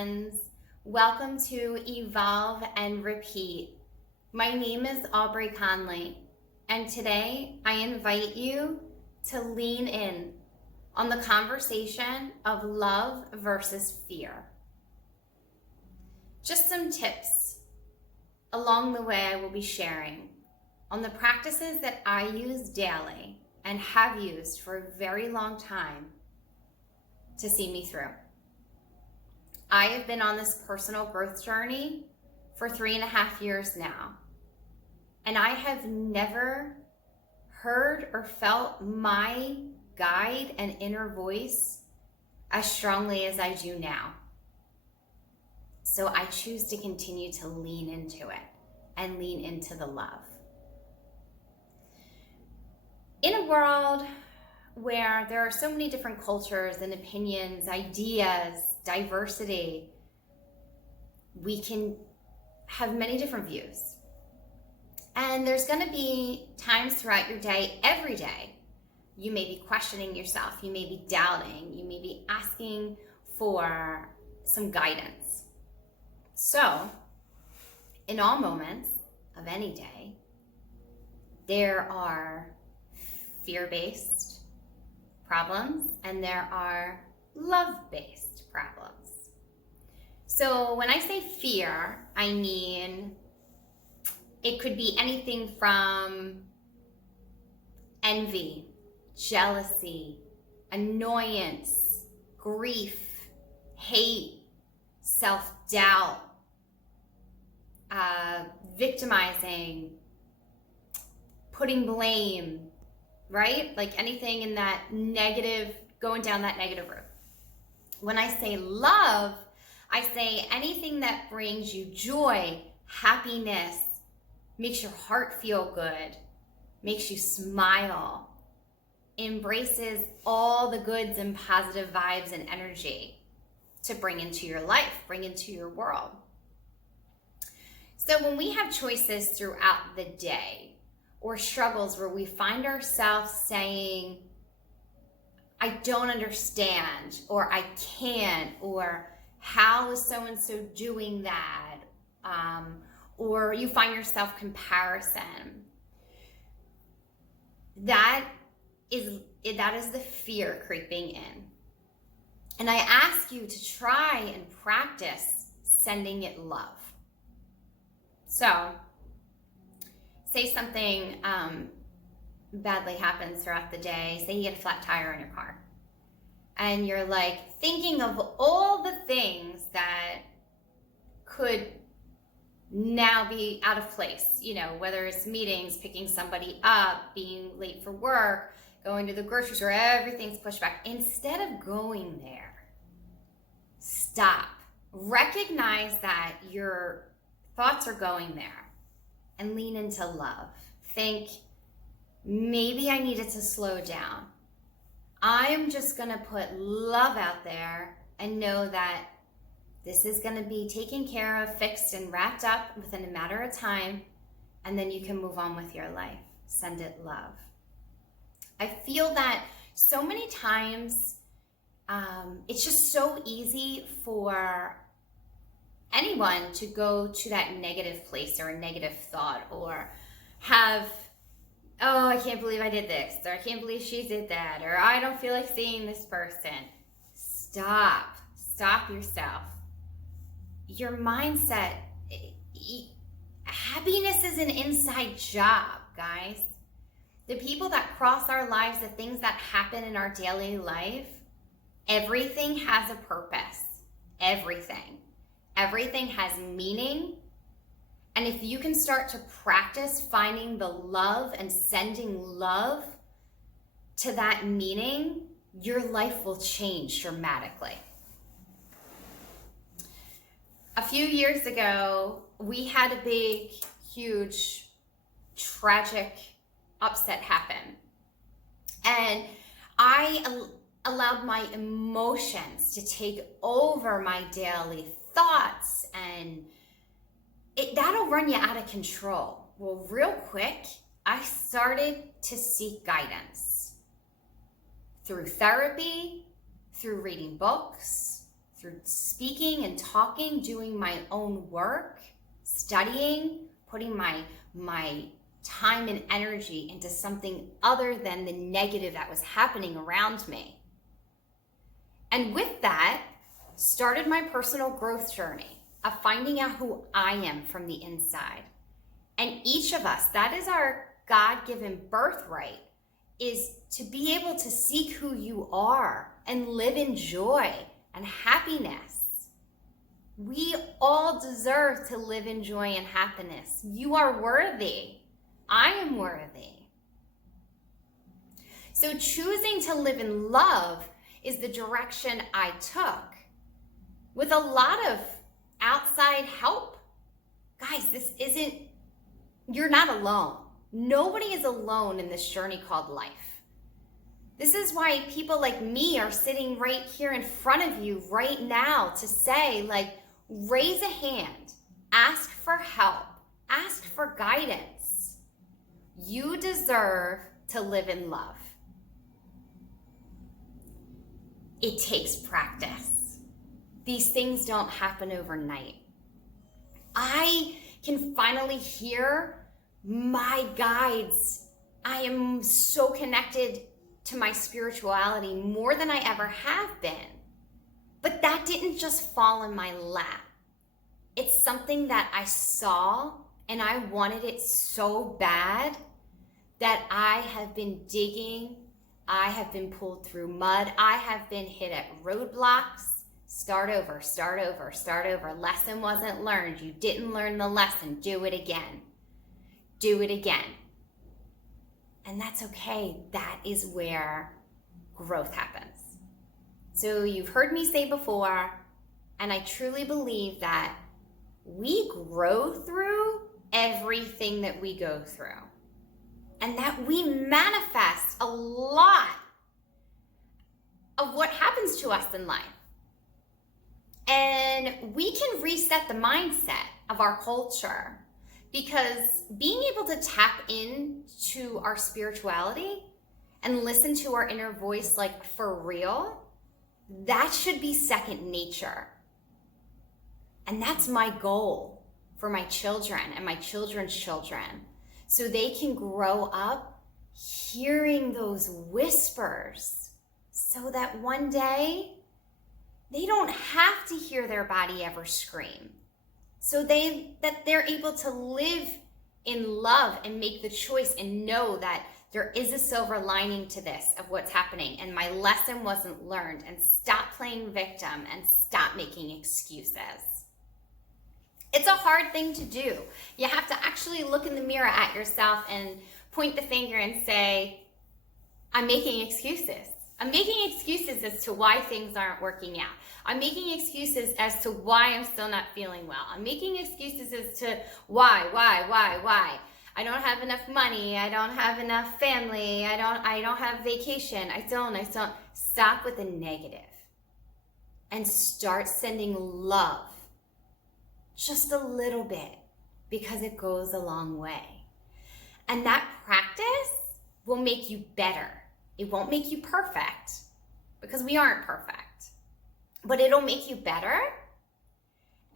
friends. Welcome to Evolve and Repeat. My name is Aubrey Conley, and today I invite you to lean in on the conversation of love versus fear. Just some tips along the way I will be sharing on the practices that I use daily and have used for a very long time to see me through. I have been on this personal growth journey for 3.5 years now, and I have never heard or felt my guide and inner voice as strongly as I do now. So I choose to continue to lean into it and lean into the love. In a world where there are so many different cultures and opinions, ideas, diversity, we can have many different views. And there's going to be times throughout your day, every day, you may be questioning yourself, you may be doubting, you may be asking for some guidance. So, in all moments of any day, there are fear-based problems and there are love-based problems. So when I say fear, I mean it could be anything from envy, jealousy, annoyance, grief, hate, self-doubt, victimizing, putting blame, right? Like anything in that negative, going down that negative route. When I say love, I say anything that brings you joy, happiness, makes your heart feel good, makes you smile, embraces all the goods and positive vibes and energy to bring into your life, bring into your world. So when we have choices throughout the day, or struggles where we find ourselves saying, I don't understand, or I can't, or how is so-and-so doing that? Or you find yourself comparison. That is the fear creeping in. And I ask you to try and practice sending it love. So, say something badly happens throughout the day. Say you get a flat tire in your car. And you're like thinking of all the things that could now be out of place. You know, whether it's meetings, picking somebody up, being late for work, going to the grocery store, everything's pushed back. Instead of going there, stop. Recognize that your thoughts are going there. And lean into love. Think, maybe I needed to slow down. I'm just gonna put love out there and know that this is gonna be taken care of, fixed, and wrapped up within a matter of time, and then you can move on with your life. Send it love. I feel that so many times, it's just so easy for anyone to go to that negative place or a negative thought, or have, oh, I can't believe I did this, or I can't believe she did that, or I don't feel like seeing this person. Stop yourself. Your mindset, happiness is an inside job, guys. The people that cross our lives, the things that happen in our daily life, everything has a purpose. Everything has meaning. And if you can start to practice finding the love and sending love to that meaning, your life will change dramatically. A few years ago, we had a big, huge, tragic upset happen. And I allowed my emotions to take over my daily thoughts, and that'll run you out of control. Well, real quick, I started to seek guidance through therapy, through reading books, through speaking and talking, doing my own work, studying, putting my time and energy into something other than the negative that was happening around me. And with that, started my personal growth journey of finding out who I am from the inside. And each of us, that is our God-given birthright, is to be able to seek who you are and live in joy and happiness. We all deserve to live in joy and happiness. You are worthy. I am worthy. So choosing to live in love is the direction I took with a lot of outside help. Guys, you're not alone. Nobody is alone in this journey called life. This is why people like me are sitting right here in front of you right now to say, like, raise a hand, ask for help, ask for guidance. You deserve to live in love. It takes practice. These things don't happen overnight. I can finally hear my guides. I am so connected to my spirituality more than I ever have been. But that didn't just fall in my lap. It's something that I saw and I wanted it so bad that I have been digging. I have been pulled through mud. I have been hit at roadblocks. Start over. Lesson wasn't learned. You didn't learn the lesson. Do it again. Do it again. And that's okay. That is where growth happens. So you've heard me say before, and I truly believe that we grow through everything that we go through. And that we manifest a lot of what happens to us in life. And we can reset the mindset of our culture, because being able to tap into our spirituality and listen to our inner voice, like for real, that should be second nature. And that's my goal for my children and my children's children, so they can grow up hearing those whispers, so that one day they don't have to hear their body ever scream. So that they're able to live in love and make the choice and know that there is a silver lining to this of what's happening, and my lesson wasn't learned, and stop playing victim and stop making excuses. It's a hard thing to do. You have to actually look in the mirror at yourself and point the finger and say, I'm making excuses. I'm making excuses as to why things aren't working out. I'm making excuses as to why I'm still not feeling well. I'm making excuses as to why. I don't have enough money. I don't have enough family. I don't have vacation. I don't. Stop with the negative and start sending love. Just a little bit, because it goes a long way. And that practice will make you better. It won't make you perfect, because we aren't perfect, but it'll make you better.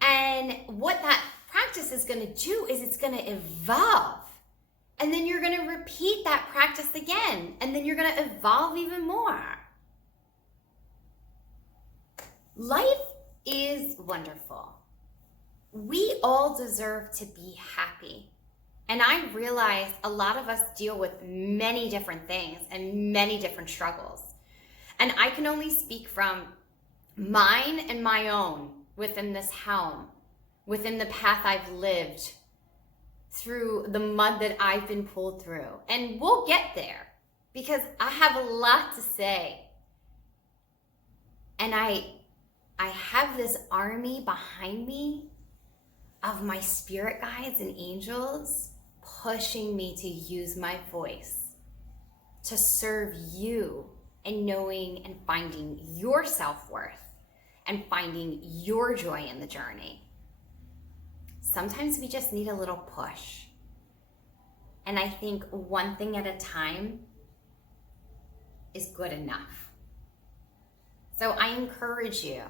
And what that practice is going to do is it's going to evolve. And then you're going to repeat that practice again. And then you're going to evolve even more. Life is wonderful. We all deserve to be happy. And I realize a lot of us deal with many different things and many different struggles. And I can only speak from mine and my own within this helm, within the path I've lived, through the mud that I've been pulled through. And we'll get there, because I have a lot to say. And I have this army behind me of my spirit guides and angels pushing me to use my voice to serve you, and knowing and finding your self-worth and finding your joy in the journey. Sometimes we just need a little push. And I think one thing at a time is good enough. So I encourage you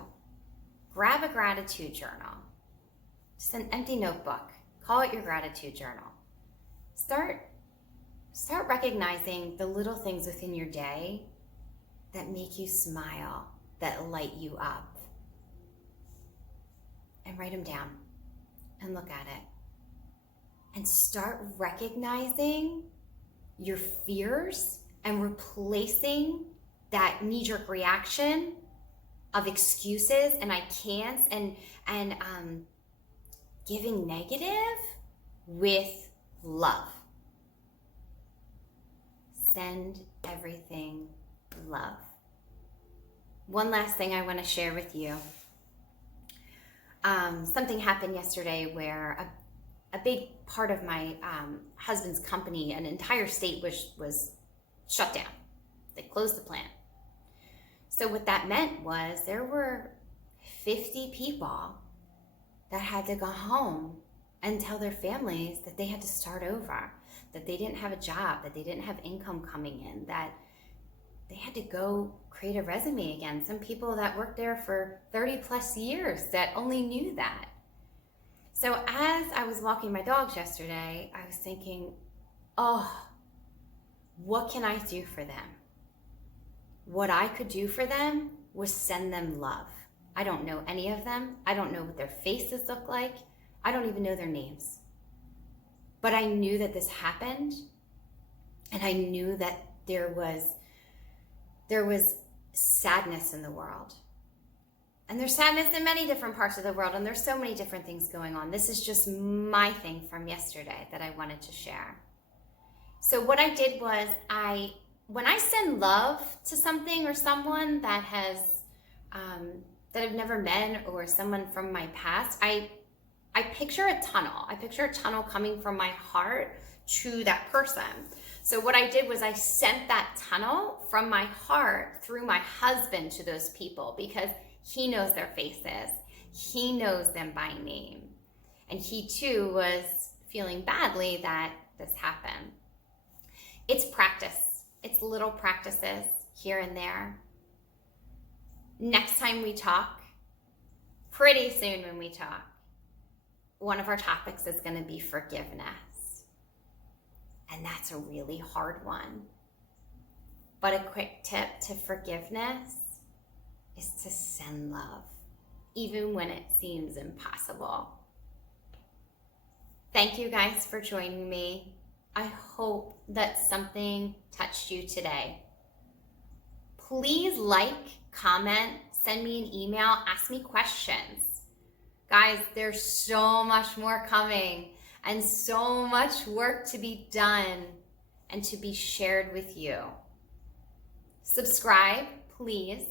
grab a gratitude journal, just an empty notebook. Call it your gratitude journal. Start recognizing the little things within your day that make you smile, that light you up. And write them down and look at it. And start recognizing your fears and replacing that knee-jerk reaction of excuses and I can't and giving negative with love. Send everything love. One last thing I want to share with you. Something happened yesterday where a big part of my husband's company, an entire state was shut down. They closed the plant. So what that meant was there were 50 people that had to go home and tell their families that they had to start over, that they didn't have a job, that they didn't have income coming in, that they had to go create a resume again. Some people that worked there for 30 plus years that only knew that. So as I was walking my dogs yesterday, I was thinking, oh, what can I do for them? What I could do for them was send them love. I don't know any of them. I don't know what their faces look like. I don't even know their names. But I knew that this happened, and I knew that there was sadness in the world. And there's sadness in many different parts of the world, and there's so many different things going on. This is just my thing from yesterday that I wanted to share. So what I did was when I send love to something or someone that has that I've never met or someone from my past, I picture a tunnel. I picture a tunnel coming from my heart to that person. So what I did was I sent that tunnel from my heart through my husband to those people because he knows their faces. He knows them by name. And he too was feeling badly that this happened. It's practice. It's little practices here and there. Next time we talk, pretty soon when we talk, one of our topics is going to be forgiveness. And that's a really hard one. But a quick tip to forgiveness is to send love, even when it seems impossible. Thank you guys for joining me. I hope that something touched you today. Please like, comment, send me an email, ask me questions. Guys, there's so much more coming and so much work to be done and to be shared with you. Subscribe, please.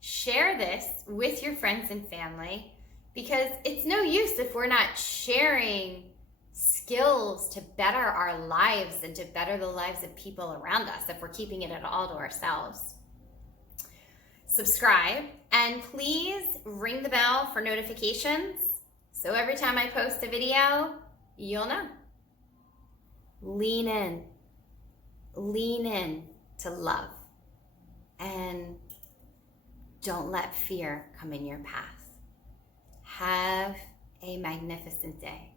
Share this with your friends and family because it's no use if we're not sharing skills to better our lives and to better the lives of people around us if we're keeping it all to ourselves. Subscribe and please ring the bell for notifications so every time I post a video, you'll know. Lean in to love, and don't let fear come in your path. Have a magnificent day.